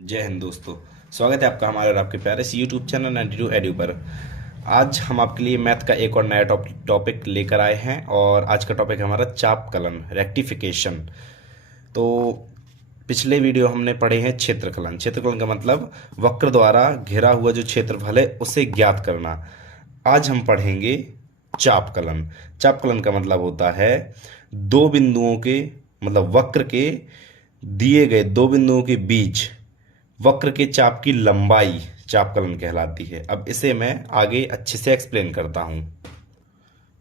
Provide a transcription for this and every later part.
जय हिंद दोस्तों। स्वागत है आपका हमारे और आपके प्यारे से यूट्यूब चैनल 92 एड्यू पर। आज हम आपके लिए मैथ का एक और नया टॉपिक लेकर आए हैं और आज का टॉपिक है हमारा चापकलन, रेक्टिफिकेशन। तो पिछले वीडियो हमने पढ़े हैं क्षेत्रकलन। क्षेत्रकलन का मतलब वक्र द्वारा घिरा हुआ जो क्षेत्रफल है उसे ज्ञात करना। आज हम पढ़ेंगे चापकलन। चापकलन का मतलब होता है दो बिंदुओं के, मतलब वक्र के दिए गए दो बिंदुओं के बीच वक्र के चाप की लंबाई चापकलन कहलाती है। अब इसे मैं आगे अच्छे से एक्सप्लेन करता हूं।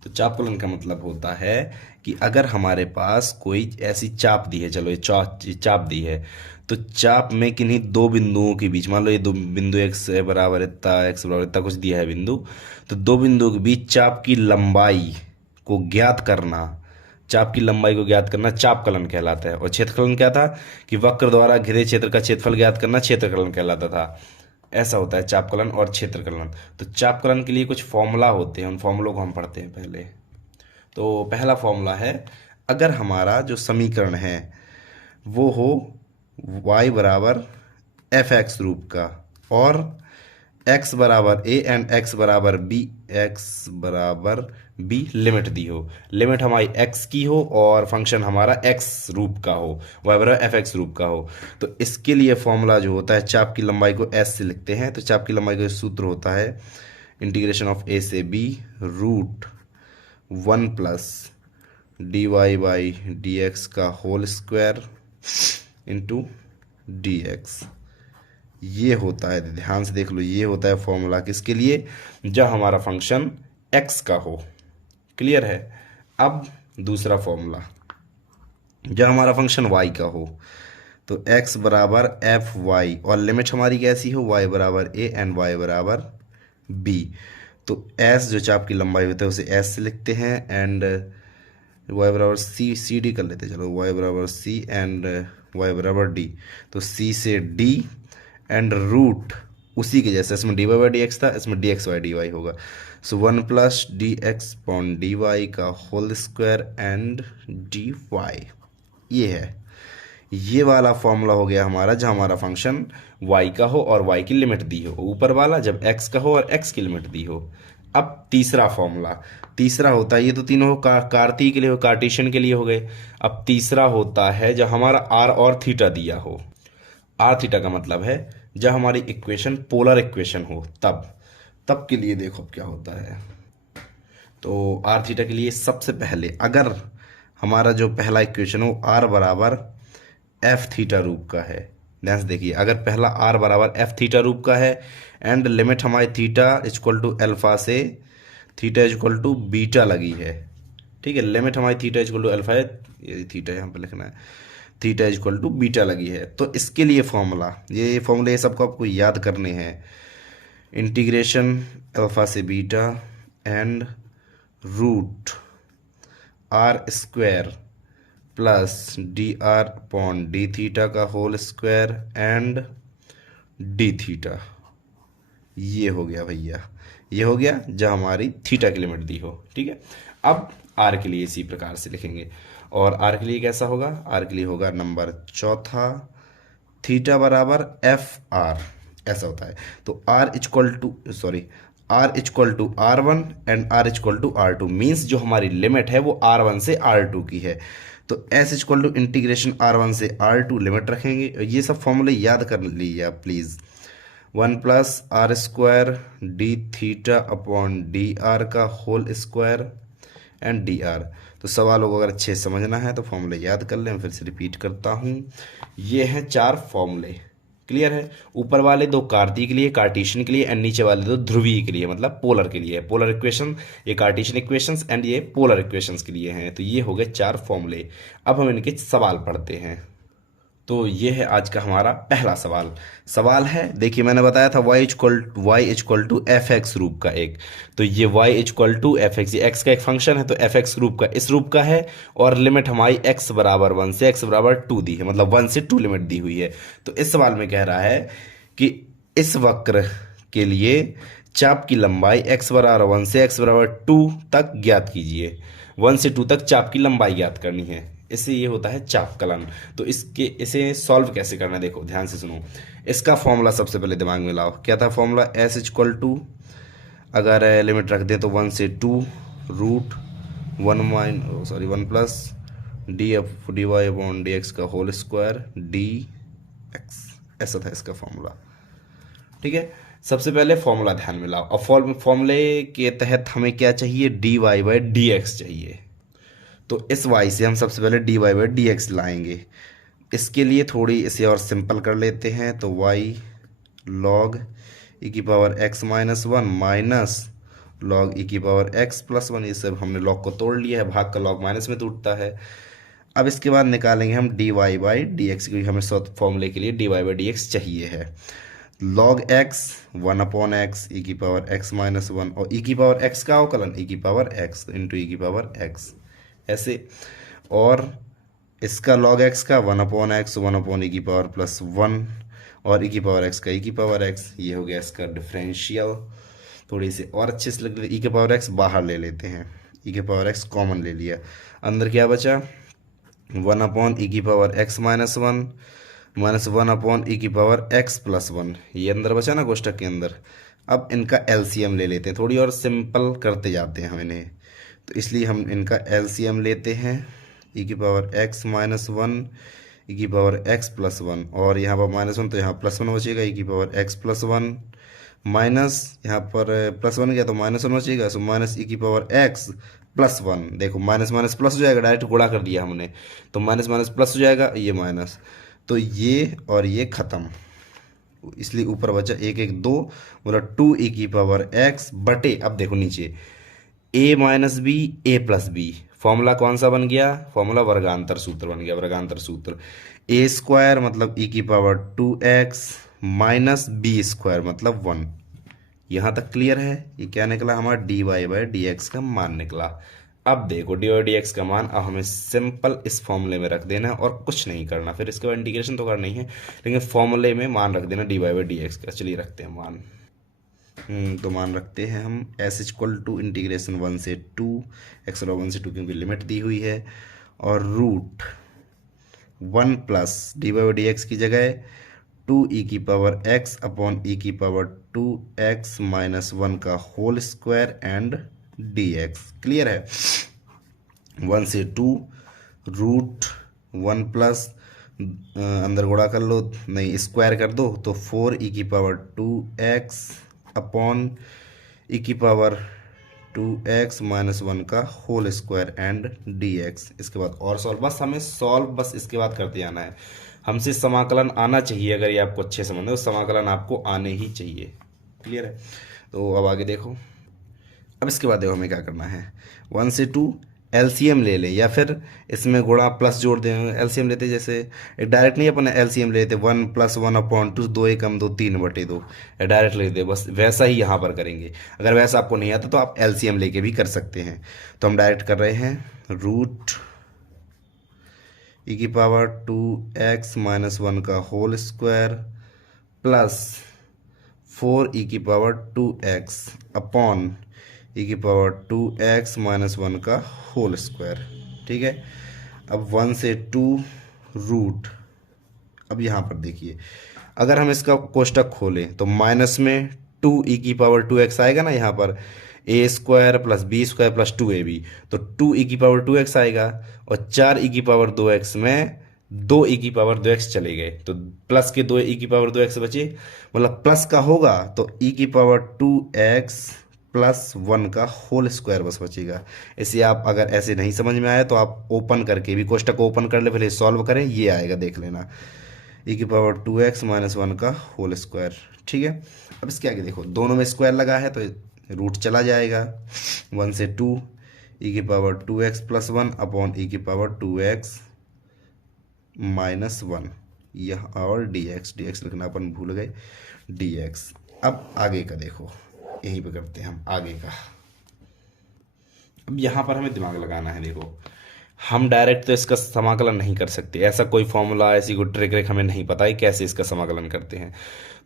तो चापकलन का मतलब होता है कि अगर हमारे पास कोई ऐसी चाप दी है, चलो ये चाप दी है, तो चाप में किन्हीं दो बिंदुओं के बीच, मान लो ये दो बिंदु एक्स बराबर इतना, एक्स बराबर इतना कुछ दिया है बिंदु, तो दो बिंदुओं के बीच चाप की लंबाई को ज्ञात करना, चाप की लंबाई को ज्ञात करना चापकलन कहलाता है। और क्षेत्रकलन क्या था कि वक्र द्वारा घिरे क्षेत्र का क्षेत्रफल ज्ञात करना क्षेत्रकलन कहलाता था। ऐसा होता है चापकलन और क्षेत्रकलन। तो चापकलन के लिए कुछ फॉर्मूला होते हैं, उन फॉर्मूलों को हम पढ़ते हैं पहले। तो पहला फॉर्मूला है, अगर हमारा जो समीकरण है वो हो y बराबर एफ एक्स रूप का और x बराबर a एंड x बराबर b लिमिट दी हो, लिमिट हमारी x की हो और फंक्शन हमारा x रूप का हो, y बराबर एफ एक्स रूप का हो, तो इसके लिए फॉर्मूला जो होता है, चाप की लंबाई को s से लिखते हैं। तो चाप की लंबाई का सूत्र होता है इंटीग्रेशन ऑफ a से b root 1 plus dy by dx का होल स्क्वायर इंटू dx। ये होता है, ध्यान से देख लो, ये होता है फॉर्मूला किसके लिए, जब हमारा फंक्शन x का हो। क्लियर है। अब दूसरा फॉर्मूला, जब हमारा फंक्शन y का हो, तो x बराबर एफ वाई और लिमिट हमारी कैसी हो, y बराबर a एंड y बराबर b। तो s जो चाप की लंबाई होता है उसे s से लिखते हैं एंड y बराबर सी डी कर लेते हैं। चलो y बराबर c एंड y बराबर d, तो c से d एंड रूट उसी के जैसे, इसमें D Y by D X था, इसमें D X by D Y होगा। So 1 plus D X upon D Y का whole square and D Y. ये है, ये वाला फॉर्मूला हो गया हमारा जब हमारा फंक्शन y का हो और y की लिमिट दी हो। ऊपर वाला जब x का हो और x की लिमिट दी हो। अब तीसरा फॉर्मूला, तीसरा होता है, ये तो तीनों कार्तीय के लिए हो, कार्टेशियन के लिए हो गए। अब तीसरा होता है जब हमारा r और थीटा दिया हो। आर थीटा का मतलब है जब हमारी इक्वेशन पोलर इक्वेशन हो, तब के लिए देखो अब क्या होता है। तो आर थीटा के लिए सबसे पहले अगर हमारा जो पहला इक्वेशन हो आर बराबर एफ थीटा रूप का है, ध्यान से देखिए, अगर पहला आर बराबर एफ थीटा रूप का है एंड लिमिट हमारी थीटा इक्वल टू अल्फा से थीटा इक्वल टू बीटा लगी है, ठीक है, लिमिट हमारी थीटा इक्वल टू अल्फा है, ये थीटा यहाँ पे लिखना है, थीटा इक्वल टू बीटा लगी है। तो इसके लिए फॉर्मूला, ये फॉर्मूले ये सबको आपको याद करने हैं। इंटीग्रेशन अल्फा से beta and root R square plus D R upon D theta का whole square and D theta. ये हो गया भैया, ये हो गया जब हमारी थीटा की लिमिट दी हो, ठीक है। अब आर के लिए इसी प्रकार से लिखेंगे और आर के लिए कैसा होगा, आर के लिए होगा नंबर चौथा थीटा बराबर एफ आर, ऐसा होता है। तो R equal to R one and R equal to R two, means जो हमारी लिमिट है वो आर वन से आर टू की है। तो S equal to integration R one से आर टू लिमिट रखेंगे। ये सब फॉर्मूले याद कर लीजिए आप please. 1 plus R square D theta upon D R का whole square and D R. तो सवालों को अगर अच्छे से समझना है तो फॉर्मूले याद कर लें, फिर से रिपीट करता हूँ। ये हैं 4 फॉर्मूले, क्लियर है। ऊपर वाले 2 कार्तीय के लिए, कार्टेशियन के लिए, एंड नीचे वाले 2 ध्रुवीय के लिए, मतलब पोलर के लिए। पोलर इक्वेशन, ये कार्टेशियन इक्वेशंस एंड ये पोलर इक्वेशंस के लिए हैं। तो ये हो गए 4 फॉर्मूले। अब हम इनके सवाल पढ़ते हैं। तो ये है आज का हमारा पहला सवाल। सवाल है, देखिए मैंने बताया था y equal to f x रूप का एक, तो ये y equal to f x, ये x का एक फंक्शन है, तो एफ एक्स रूप का इस रूप का है और लिमिट हमारी x बराबर 1 से x बराबर 2 दी है, मतलब 1 से 2 लिमिट दी हुई है। तो इस सवाल में कह रहा है कि इस वक्र के लिए चाप की लंबाई x बराबर 1 से x बराबर 2 तक ज्ञात कीजिए। 1 से 2 तक चाप की लंबाई ज्ञात करनी है। इससे ये होता है चापकलन। तो इसे सॉल्व कैसे करना है, देखो ध्यान से सुनो। इसका फॉर्मूला सबसे पहले दिमाग में लाओ। क्या था फॉर्मूला? एस इक्वल टू, अगर लिमिट रख दें तो 1 से 2 root 1 plus d f d y upon d x का होल स्क्वायर डी एक्स, ऐसा था इसका फॉर्मूला। ठीक है, सबसे पहले फॉर्मूला ध्यान में लाओ। अब फॉर्मूले के तहत हमें क्या चाहिए? D Y by D x चाहिए। तो इस y से हम सबसे पहले d Y by D x लाएंगे। इसके लिए थोड़ी इसे और सिंपल कर लेते हैं। तो y log e की power x minus one minus log e की पावर x प्लस वन, ये सब हमने log को तोड़ लिया है, भाग का log माइनस में टूटता है। अब इसके बाद निकालेंगे हम d Y by D x, क्योंकि हमें फॉर्मूले के लिए d Y by D x चाहिए है। log x 1 upon x e की पावर x माइनस वन, और e की पावर x का अवकलन e की पावर x इंटू e की पावर x, ऐसे। और इसका log x का 1 अपॉन एक्स 1 अपॉन ई की पावर प्लस वन, और ई की पावर x का ई की पावर x, ये हो गया इसका डिफरेंशियल। थोड़ी सी और अच्छे से लग रही, ई के पावर x बाहर ले लेते हैं, ई के पावर x कॉमन ले लिया, अंदर क्या बचा? 1 अपॉन ई की power x minus one minus 1 upon ई की पावर x प्लस वन, ये अंदर बचा ना कोष्टक के अंदर। अब इनका एलसीएम ले लेते हैं, थोड़ी और सिंपल करते जाते हैं हम इन्हें, तो इसलिए हम इनका एलसीएम लेते हैं। ई की पावर x माइनस वन ई की पावर x प्लस वन, और यहाँ पर माइनस वन तो यहाँ प्लस वन बचेगा, ई की power x plus one minus यहाँ पर प्लस वन गया तो माइनस वन बचेगा, सो माइनस ई की पावर x प्लस वन। देखो माइनस माइनस प्लस हो जाएगा, डायरेक्ट गुणा कर दिया हमने, तो माइनस माइनस प्लस हो जाएगा, ये माइनस, तो ये और ये ख़त्म, इसलिए ऊपर बचा एक एक दो, मतलब 2 ई की पावर x बटे, अब देखो नीचे a minus b a plus b, formula कौन सा बन गया? फॉर्मूला वर्गांतर सूत्र बन गया, वर्गांतर सूत्र। ए स्क्वायर मतलब ई की power 2x minus B square मतलब 1। यहाँ तक क्लियर है? ये क्या निकला हमारा? D Y by D x का मान निकला। अब देखो डी वाई डी एक्स का मान अब हमें सिंपल इस फॉर्मूले में रख देना है और कुछ नहीं करना, फिर इसके बाद इंटीग्रेशन तो करना ही है, लेकिन फॉर्मूले में मान रख देना d Y by D x का। चलिए रखते हैं मान। तो मान रखते हैं हम एस इक्वल टू इंटीग्रेशन 1 से 2 एक्स और 1 से 2 क्योंकि लिमिट दी हुई है, और root 1 plus D Y by D x की जगह 2 ई की पावर x अपॉन ई की पावर 2x माइनस वन का whole square and dx। Clear है? 1 से 2 रूट 1 प्लस अंदर गुणा कर लो, नहीं स्क्वायर कर दो, तो 4 ई की पावर 2x अपॉन ई की पावर 2x माइनस वन का होल स्क्वायर एंड dx। इसके बाद और सॉल्व, बस हमें सॉल्व बस इसके बाद करते आना है। हमसे समाकलन आना चाहिए, अगर ये आपको अच्छे समझ है तो समाकलन आपको आने ही चाहिए। क्लियर है? तो अब आगे देखो। अब इसके बाद देखो हमें क्या करना है। 1 से 2 एलसीएम ले लें, या फिर इसमें गुणा प्लस जोड़ दें। एलसीएम लेते जैसे डायरेक्ट नहीं, अपन एलसीएम लेते 1 प्लस 1 अपॉन 2, 2 एकम 2 3 बटे 2, डायरेक्ट लेते, बस वैसा ही यहाँ पर करेंगे। अगर वैसा आपको नहीं आता तो आप एलसीएम लेके भी कर सकते हैं। तो हम डायरेक्ट कर रहे हैं रूट ई की पावर 2x माइनस वन का होल स्क्वायर प्लस 4 ई की पावर 2x अपॉन ई की पावर 2x माइनस वन का होल स्क्वायर। ठीक है? अब 1 से 2 रूट, अब यहाँ पर देखिए अगर हम इसका कोष्टक खोलें तो माइनस में 2 ई की पावर 2x आएगा ना, यहाँ पर A square plus B square plus 2ab, तो 2 ई की पावर 2x आएगा, और 4 ई की पावर 2x में 2 ई की पावर 2x चले गए, तो प्लस के 2 ई की पावर 2x बचे, मतलब प्लस का होगा तो ई की पावर 2x प्लस 1 का होल स्क्वायर बस बचेगा। इसे आप अगर ऐसे नहीं समझ में आया तो आप ओपन करके भी कोष्टक ओपन कर ले, फिर सॉल्व करें, ये आएगा देख लेना, ई की पावर 2x माइनस वन का होल स्क्वायर। ठीक है? अब इसके आगे देखो, दोनों में स्क्वायर लगा है तो रूट चला जाएगा। 1 से 2 ई की power 2x plus one upon ई की पावर 2x माइनस वन, यह और dx लिखना अपन भूल गए, dx। अब आगे का देखो, यहीं पे करते हैं हम आगे का। अब यहाँ पर हमें दिमाग लगाना है। देखो हम डायरेक्ट तो इसका समाकलन नहीं कर सकते, ऐसा कोई फॉर्मूला, ऐसी कोई ट्रिक हमें नहीं पता है कैसे इसका समाकलन करते हैं।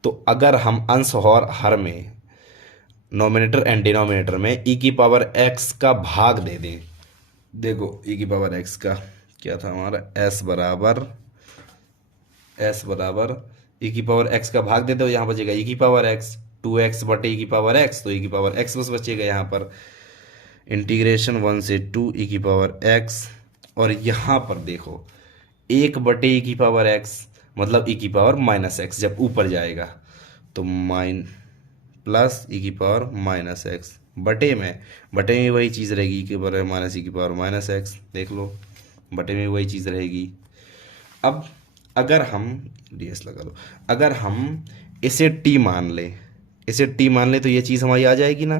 तो अगर हम अंश और हर में नोमिनेटर एंड डिनोमिनेटर में ई की पावर x का भाग दे दें, देखो ई की पावर x का क्या था हमारा, एस बराबर ई की पावर एक्स का भाग देते हो, यहाँ बचेगा ई की पावर एक्स, 2x बटे ई की पावर एक्स, तो ई की पावर एक्स बस बचेगा यहाँ पर। इंटीग्रेशन 1 से 2 ई की पावर एक्स, और यहाँ पर देखो 1 बटे ई की पावर एक्स, मतलब ई की पावर माइनस एक्स जब ऊपर जाएगा, तो प्लस ई की पावर माइनस एक्स, बटे में वही चीज़ रहेगी, ई की पावर माइनस ई की पावर माइनस एक्स, देख लो बटे में वही चीज़ रहेगी। अब अगर हम ds लगा लो, अगर हम इसे t मान लें, तो ये चीज़ हमारी आ जाएगी ना,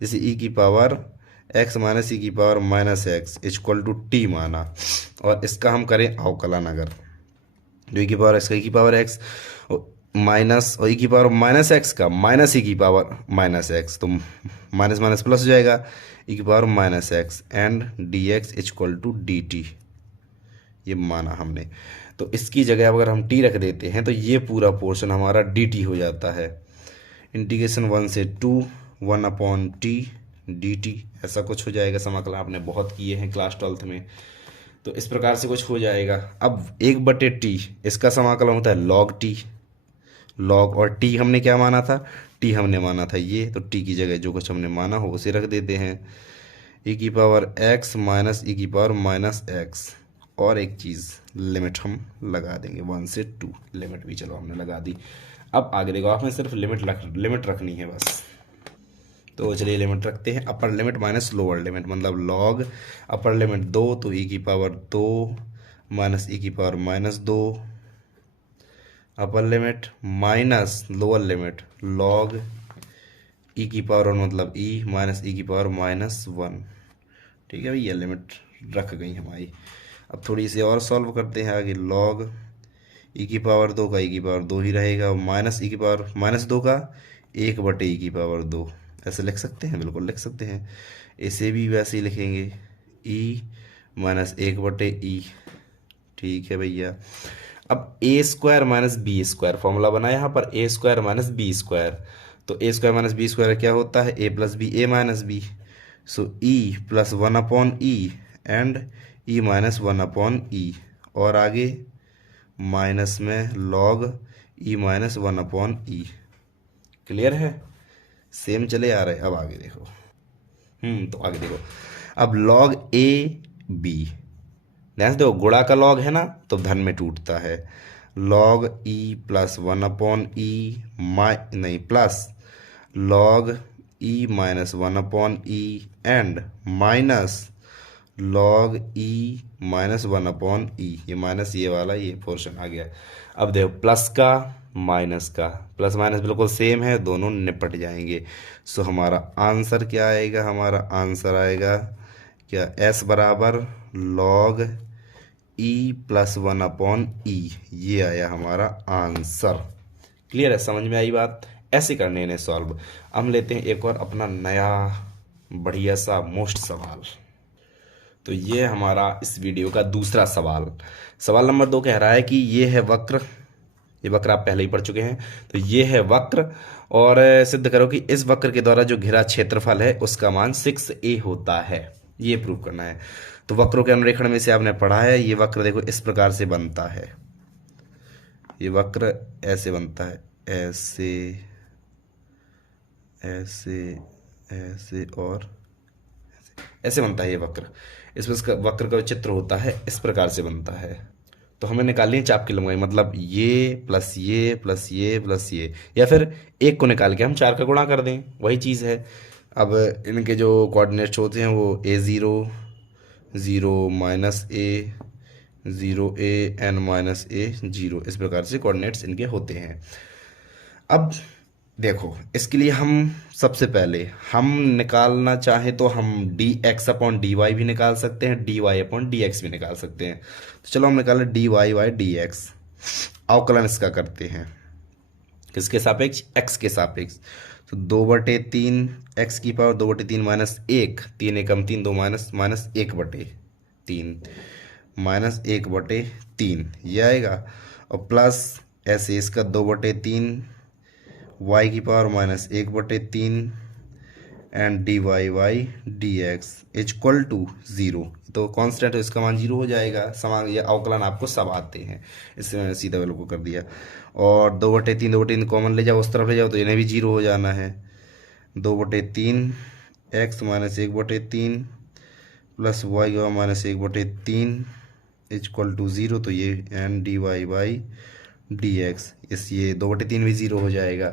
जैसे ई की पावर x माइनस ई की power minus x equal to t माना, और इसका हम करें अवकलन, अगर जो ई की पावर एक्स का ई की पावर एक्स माइनस, और ई की पावर माइनस एक्स का माइनस ई की पावर माइनस एक्स, तो माइनस माइनस प्लस हो जाएगा, ई की power minus x and d x equal to d t, ये माना हमने। तो इसकी जगह अगर हम t रख देते हैं तो ये पूरा पोर्शन हमारा dt हो जाता है। इंटीग्रेशन 1 से 2 1/t dt, ऐसा कुछ हो जाएगा। समाकलन आपने बहुत किए हैं क्लास 12th में, तो इस प्रकार से कुछ हो जाएगा। अब 1/t इसका समाकलन होता है log t, log, और t हमने क्या माना था, t हमने माना था ये, तो t की जगह जो कुछ हमने माना हो उसे रख देते हैं। e की पावर x माइनस ई की पावर माइनस एक्स, और एक चीज़ लिमिट हम लगा देंगे 1 से 2, लिमिट भी चलो हमने लगा दी। अब आगे देखो, आपने सिर्फ लिमिट रखनी है बस। तो चलिए लिमिट रखते हैं, upper limit minus lower limit, मतलब लॉग अपर लिमिट 2, तो ई की पावर 2 माइनस ई की power minus 2, upper limit minus lower limit log E की पावर 1 मतलब ई माइनस ई की पावर माइनस 1। ठीक है भैया, लिमिट रख गई हमारी। अब थोड़ी सी और सॉल्व करते हैं आगे, लॉग ई की पावर 2 का ई की पावर 2 ही रहेगा, माइनस ई की पावर माइनस 2 का 1/e की पावर 2, ऐसे लिख सकते हैं, बिल्कुल लिख सकते हैं। इसे भी वैसे ही लिखेंगे, e माइनस 1/e। ठीक है भैया। अब A square minus B square formula बना यहाँ पर, A square minus B square, तो A square minus B square क्या होता है, A plus B, A minus B, so E plus 1/e and E minus 1/e, और आगे माइनस में log E minus 1/e। Clear है, सेम चले आ रहे। अब आगे देखो, तो आगे देखो, अब लॉग ए बी, ध्यान से देखो, गुणा का लॉग है ना तो धन में टूटता है, लॉग ई प्लस 1/e नहीं plus log E minus 1/e and minus log E minus 1/e, ये माइनस ये वाला ये पोर्शन आ गया। अब देखो प्लस का माइनस का, प्लस माइनस बिल्कुल सेम है, दोनों निपट जाएंगे। सो हमारा आंसर क्या आएगा, हमारा आंसर आएगा क्या, s बराबर लॉग ई प्लस 1/e, ये आया हमारा आंसर। क्लियर है, समझ में आई बात। ऐसे करने इन्हें सॉल्व। अब हम लेते हैं एक और अपना नया बढ़िया सा मोस्ट सवाल। तो ये हमारा इस वीडियो का दूसरा सवाल, सवाल नंबर 2 कह रहा है कि ये है वक्र, ये वक्र आप पहले ही पढ़ चुके हैं, तो ये है वक्र, और सिद्ध करो कि इस वक्र के द्वारा जो घिरा क्षेत्रफल है उसका मान 6a होता है, ये प्रूव करना है। तो वक्रों के अनुरेखण में से आपने पढ़ा है, ये वक्र देखो इस प्रकार से बनता है, ये वक्र ऐसे बनता है, ऐसे ऐसे ऐसे और ऐसे बनता है ये वक्र। इसमें इसका वक्र का चित्र होता है, इस प्रकार से बनता है। तो हमें निकालनी है चाप की लंबाई, मतलब ये प्लस ये प्लस ये प्लस ये, या फिर एक को निकाल के हम 4 का गुणा कर दें, वही चीज़ है। अब इनके जो कोऑर्डिनेट्स होते हैं वो a0 0 minus a 0a n minus a 0, इस प्रकार से कोऑर्डिनेट्स इनके होते हैं। अब देखो, इसके लिए हम सबसे पहले हम निकालना चाहें तो हम dx/dy भी निकाल सकते हैं, dy/dx भी निकाल सकते हैं। तो चलो हम निकालें dy/dx, अवकलन इसका करते हैं, किसके सापेक्ष, x के सापेक्ष। तो 2/3 x की पावर 2/3 माइनस 1, 3 एकम 3, 2 माइनस 1/3 माइनस 1/3 ये आएगा, और प्लस ऐसे इसका 2/3 y की power minus 1/3 and D Y by D x is equal to zero. तो कांस्टेंट है, इसका मान जीरो हो जाएगा। समान या अवकलन आपको सब आते हैं, इससे मैंने सीधा वैल्यू को कर दिया। और 2/3 कॉमन ले जाओ, उस तरफ ले जाओ तो इन्हें भी जीरो हो जाना है। 2/3 एक्स माइनस 1/3 प्लस वाई का minus 1/3 is equal to zero. तो ये and d Y by D x, इस ये 2/3 भी ज़ीरो हो जाएगा।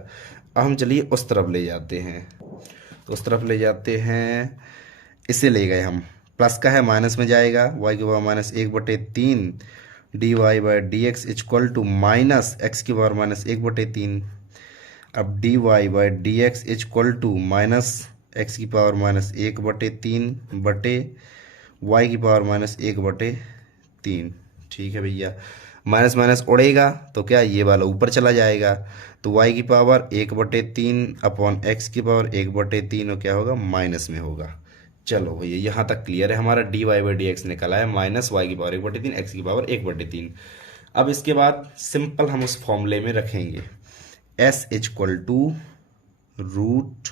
अब हम चलिए उस तरफ ले जाते हैं, तो उस तरफ ले जाते हैं, इसे ले गए हम, प्लस का है माइनस में जाएगा, वाई के power minus 1/3 d Y by D x equal to minus x की पावर माइनस 1/3। अब d Y by D x equal to minus x की पावर माइनस 1/3 बटे वाई की पावर माइनस 1/3। ठीक है भैया, माइनस माइनस उड़ेगा तो क्या ये वाला ऊपर चला जाएगा, तो y की पावर 1/3 अपॉन एक्स की पावर 1/3 और क्या होगा माइनस में होगा। चलो भैया यहाँ तक क्लियर है, हमारा d Y by D x निकला है माइनस वाई की पावर 1/3 एक्स की पावर 1/3। अब इसके बाद सिंपल हम उस फॉर्मूले में रखेंगे s equal to root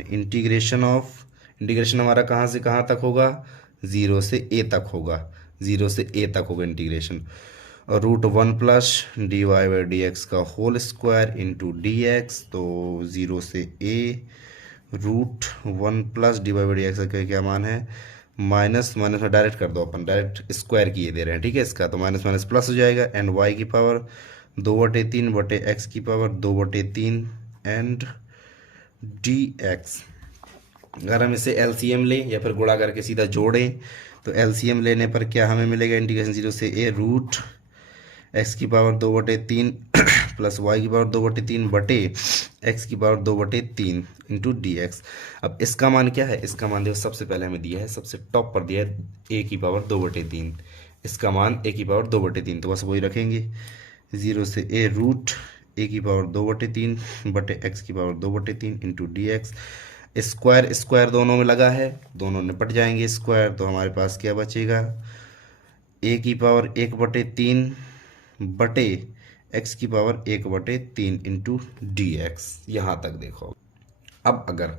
integration of, integration हमारा कहाँ से कहाँ तक होगा, ज़ीरो से a तक होगा, ज़ीरो से a तक होगा इंटीग्रेशन। और root 1 plus D Y by D x का whole square into D X, तो ज़ीरो से a root 1 plus D Y by D x का क्या मान है, माइनस माइनस में डायरेक्ट कर दो, अपन डायरेक्ट स्क्वायर किए दे रहे हैं, ठीक है इसका, तो माइनस माइनस प्लस हो जाएगा। एंड वाई की पावर 2/3 बटे एक्स की पावर 2/3 एंड डी एक्स। अगर हम इसे एलसीएम लें या फिर गुणा करके सीधा जोड़ें, तो एलसीएम लेने पर क्या हमें मिलेगा, इंटीग्रेशन ज़ीरो से a रूट एक्स की पावर 2/3 प्लस वाई की पावर 2/3 बटे एक्स की पावर 2/3 इंटू डी एक्स। अब इसका मान क्या है, इसका मान देखो सबसे पहले हमें दिया है, सबसे टॉप पर दिया है a की पावर 2/3, इसका मान a की पावर 2/3, तो बस वही रखेंगे, ज़ीरो से a रूट a की पावर 2/3 बटे एक्स की power 2/3 into D x. Square square दोनों में लगा है, दोनों निपट जाएंगे स्क्वायर, तो हमारे पास क्या बचेगा, a की पावर 1/3 बटे एक्स की पावर 1/3 इंटू डी एक्स। यहाँ तक देखो। अब अगर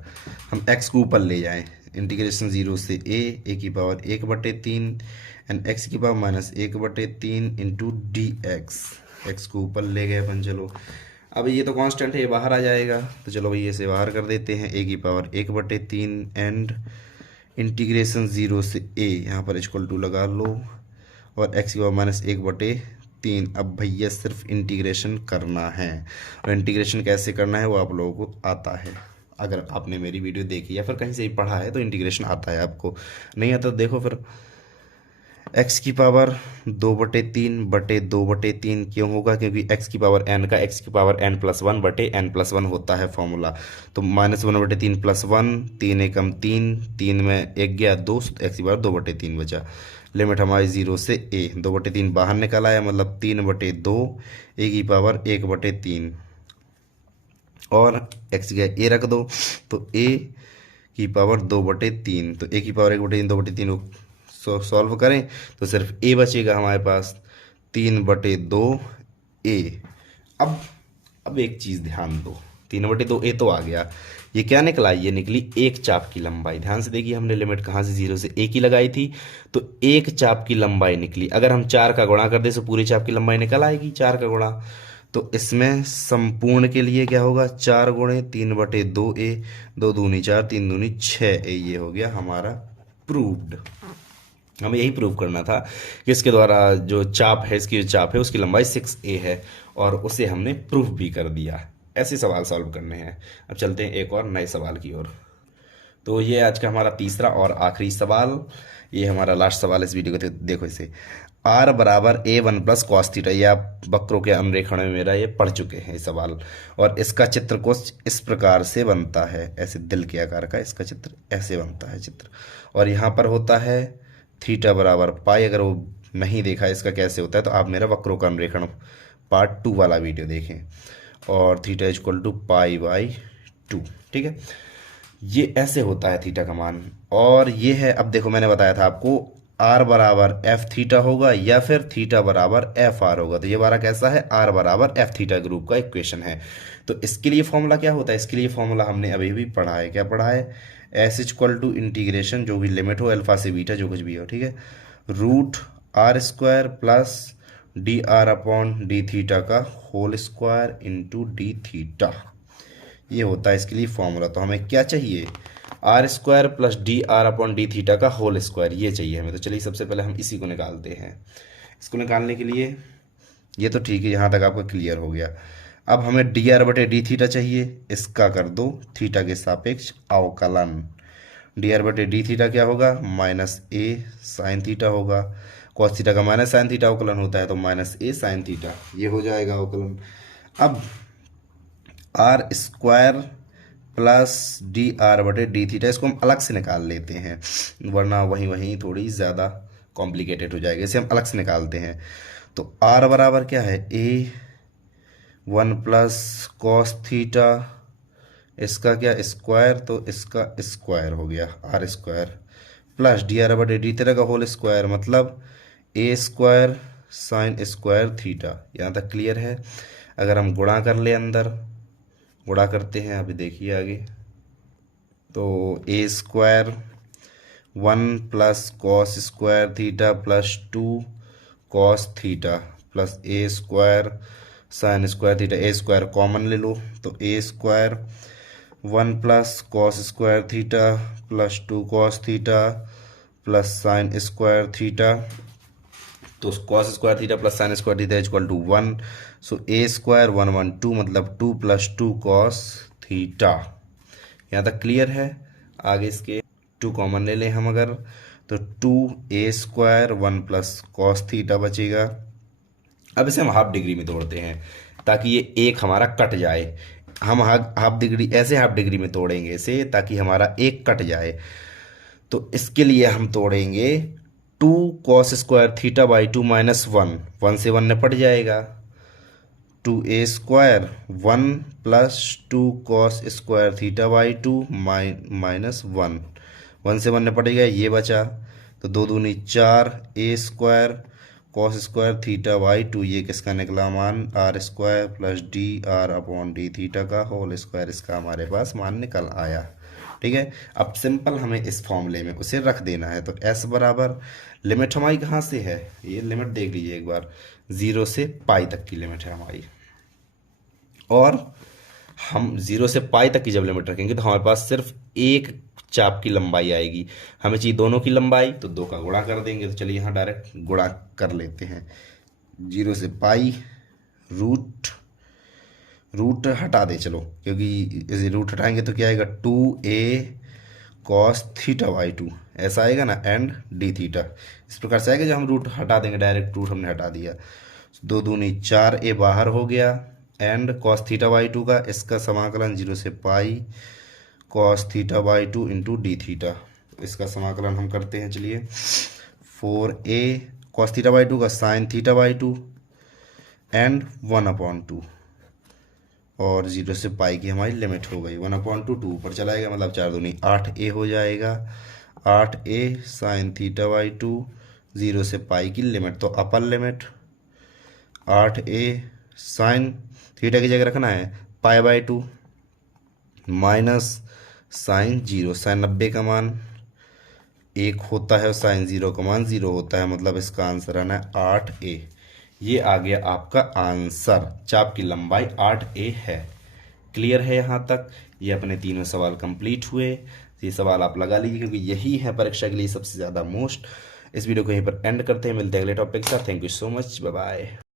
हम x को ऊपर ले जाएं, इंटीग्रेशन ज़ीरो से a की पावर 1/3 एंड x की power minus 1/3 into D x, x को ऊपर ले गए अपन। चलो अब ये तो कांस्टेंट है, ये बाहर आ जाएगा, तो चलो भैया इसे बाहर कर देते हैं, a की पावर 1/3 एंड इंटीग्रेशन ज़ीरो से a, यहाँ पर इक्वल टू लगा लो, और x की पावर माइनस 1/3। अब भैया सिर्फ इंटीग्रेशन करना है, और इंटीग्रेशन कैसे करना है वो आप लोगों को आता है, अगर आपने मेरी वीडियो देखी या फिर कहीं से ही पढ़ा है तो इंटीग्रेशन आता है, आपको नहीं आता तो देखो फिर। x की पावर 2/3 बटे 2/3 क्यों होगा, क्योंकि x की पावर n का x की पावर n+1 बटे n+1 होता है फॉर्मूला, तो -1/3 +1, 3 एकम 3, 3 में 1 गया 2, x की पावर 2/3 बचा। लिमिट हमारी ज़ीरो से a, 2/3 बाहर निकल आया, मतलब 3/2 a की पावर 1/3, और x की a रख दो, तो a की पावर 2/3, तो a की पावर 1/3 2/3 को सॉल्व करें तो सिर्फ a बचेगा हमारे पास, 3/2 a। अब एक चीज़ ध्यान दो, 3/2 a तो आ गया, ये क्या निकला, ये निकली एक चाप की लंबाई। ध्यान से देखिए, हमने लिमिट कहाँ से ज़ीरो से a की लगाई थी, तो एक चाप की लंबाई निकली। अगर हम 4 का गुणा कर दे तो पूरी चाप की लंबाई निकल आएगी, 4 का गुणा, तो इसमें संपूर्ण के लिए क्या होगा, 4 गुणे 3/2 a, 2 दूनी 4, 3 दूनी 6 a, ये हो गया हमारा प्रूव्ड। हमें यही प्रूव करना था कि इसके द्वारा जो चाप है, इसकी जो चाप है उसकी लंबाई 6a है, और उसे हमने प्रूफ भी कर दिया। ऐसे सवाल सॉल्व करने हैं। अब चलते हैं एक और नए सवाल की ओर। तो ये आज का हमारा तीसरा और आखिरी सवाल, ये हमारा लास्ट सवाल इस वीडियो को देखो इसे। r बराबर a1 प्लस कॉस थीटा, ये आप वक्रों के अनुरेखण में मेरा ये पढ़ चुके हैं ये सवाल, और इसका चित्र कुछ इस प्रकार से बनता है, ऐसे दिल के आकार का इसका चित्र ऐसे बनता है चित्र, और यहाँ पर होता है थीटा बराबर पाई। अगर वो नहीं देखा इसका कैसे होता है तो आप मेरा वक्रों का अनुरेखण पार्ट 2 वाला वीडियो देखें, और थीटा इक्वल टू π/2, ठीक है। ये ऐसे होता है थीटा का मान, और ये है, अब देखो मैंने बताया था आपको आर बराबर एफ थीटा होगा या फिर थीटा बराबर एफ आर होगा। तो ये हमारा कैसा है, आर बराबर एफ थीटा ग्रुप का इक्वेशन है। तो इसके लिए फॉर्मूला क्या होता है, इसके लिए फॉर्मूला हमने अभी भी पढ़ा है। क्या पढ़ा है, एस इक्वल टू इंटीग्रेशन जो भी लिमिट हो अल्फा से बीटा जो कुछ भी हो, ठीक है, root R square plus D R upon D theta का whole square into D theta, ये होता है इसके लिए फॉर्मूला। तो हमें क्या चाहिए, r square plus D R upon D theta का होल स्क्वायर, ये चाहिए हमें। तो चलिए सबसे पहले हम इसी को निकालते हैं। इसको निकालने के लिए ये तो ठीक है, यहाँ तक आपका क्लियर हो गया। अब हमें डी आर बटे डी थीटा चाहिए, इसका कर दो थीटा के सापेक्ष अवकलन। डी आर बटे डी थीटा क्या होगा, माइनस ए साइन थीटा होगा। कॉस थीटा का माइनस साइन थीटा अवकलन होता है, तो माइनस ए साइन थीटा ये हो जाएगा अवकलन। अब r square plus D r बटे डी थीटा, इसको हम अलग से निकाल लेते हैं वरना वहीं थोड़ी ज़्यादा कॉम्प्लिकेटेड हो जाएगी, इसे हम अलग से निकालते हैं। तो आर बराबर क्या है, a one plus cos theta, इसका क्या स्क्वायर, तो इसका स्क्वायर हो गया r square, plus D r बटे डी थीटा का होल स्क्वायर, मतलब a square sine square theta. यहाँ तक क्लियर है। अगर हम गुणा कर ले, अंदर गुणा करते हैं, अभी देखिए आगे, तो A square one plus cos square theta plus two cos theta plus A square sine square theta, A square common ले लो, तो A square one plus cos square theta plus two cos theta plus sine square theta, तो cos square theta plus sine square theta equal to one. So A square one one two, मतलब two plus two cos theta. यहाँ तक clear है। आगे इसके two common ले लें हम अगर, तो टू ए square one plus cos theta बचेगा। अब इसे हम हाफ डिग्री में तोड़ते हैं ताकि ये एक हमारा कट जाए। हम हाफ डिग्री, ऐसे हाफ डिग्री में तोड़ेंगे इसे ताकि हमारा एक कट जाए। तो इसके लिए हम तोड़ेंगे two cos square theta by two minus one, one से वन निपट जाएगा, two A square one plus two cos square theta by two minus one, one से वन निपटेगा, ये बचा। तो दो दूनी चार, A square cos square theta by two, ये किसका निकला मान, R square plus D R upon D theta का होल स्क्वायर, इसका हमारे पास मान निकल आया। ठीक है। अब सिंपल हमें इस फॉर्मूले में उसे रख देना है। तो एस बराबर, लिमिट हमारी कहाँ से है, ये लिमिट देख लीजिए एक बार, 0 से पाई तक की लिमिट है हमारी। और हम 0 से पाई तक की जब लिमिट रखेंगे तो हमारे पास सिर्फ एक चाप की लंबाई आएगी। हमें चाहिए दोनों की लंबाई, तो दो का गुणा कर देंगे। तो चलिए यहाँ डायरेक्ट गुणा कर लेते हैं। 0 से पाई, रूट हटा दे चलो, क्योंकि रूट हटाएंगे तो क्या आएगा, 2a cos theta by to, ऐसा आएगा ना, एंड डी थीटा, इस प्रकार से आएगा। जब हम रूट हटा देंगे, डायरेक्ट रूट हमने हटा दिया, दो दूनी 4a बाहर हो गया, and cos theta by two का, इसका समाकलन 0 से pi cos theta by two into D theta, इसका समाकलन हम करते हैं। चलिए 4a cos theta by two का sine theta by two and 1/2, और 0 से पाई की हमारी लिमिट हो गई 1/2, 2 ऊपर चलाएगा, मतलब 4 दूनी 8a हो जाएगा, 8a sign theta by to, 0 से पाई की लिमिट, तो upper limit 8a sine theta की जगह रखना है pi by two minus sine 0, sine 90 का मान 1 होता है और साइन 0 का मान 0 होता है, मतलब इसका आंसर आना है 8a। ये आ गया आपका आंसर, चाप की लंबाई 8a है। क्लियर है यहाँ तक? ये अपने तीनों सवाल कंप्लीट हुए। ये सवाल आप लगा लीजिए क्योंकि यही है परीक्षा के लिए सबसे ज़्यादा मोस्ट। इस वीडियो को यहीं पर एंड करते हैं, मिलते हैं अगले टॉपिक के साथ। Thank you so much, bye bye.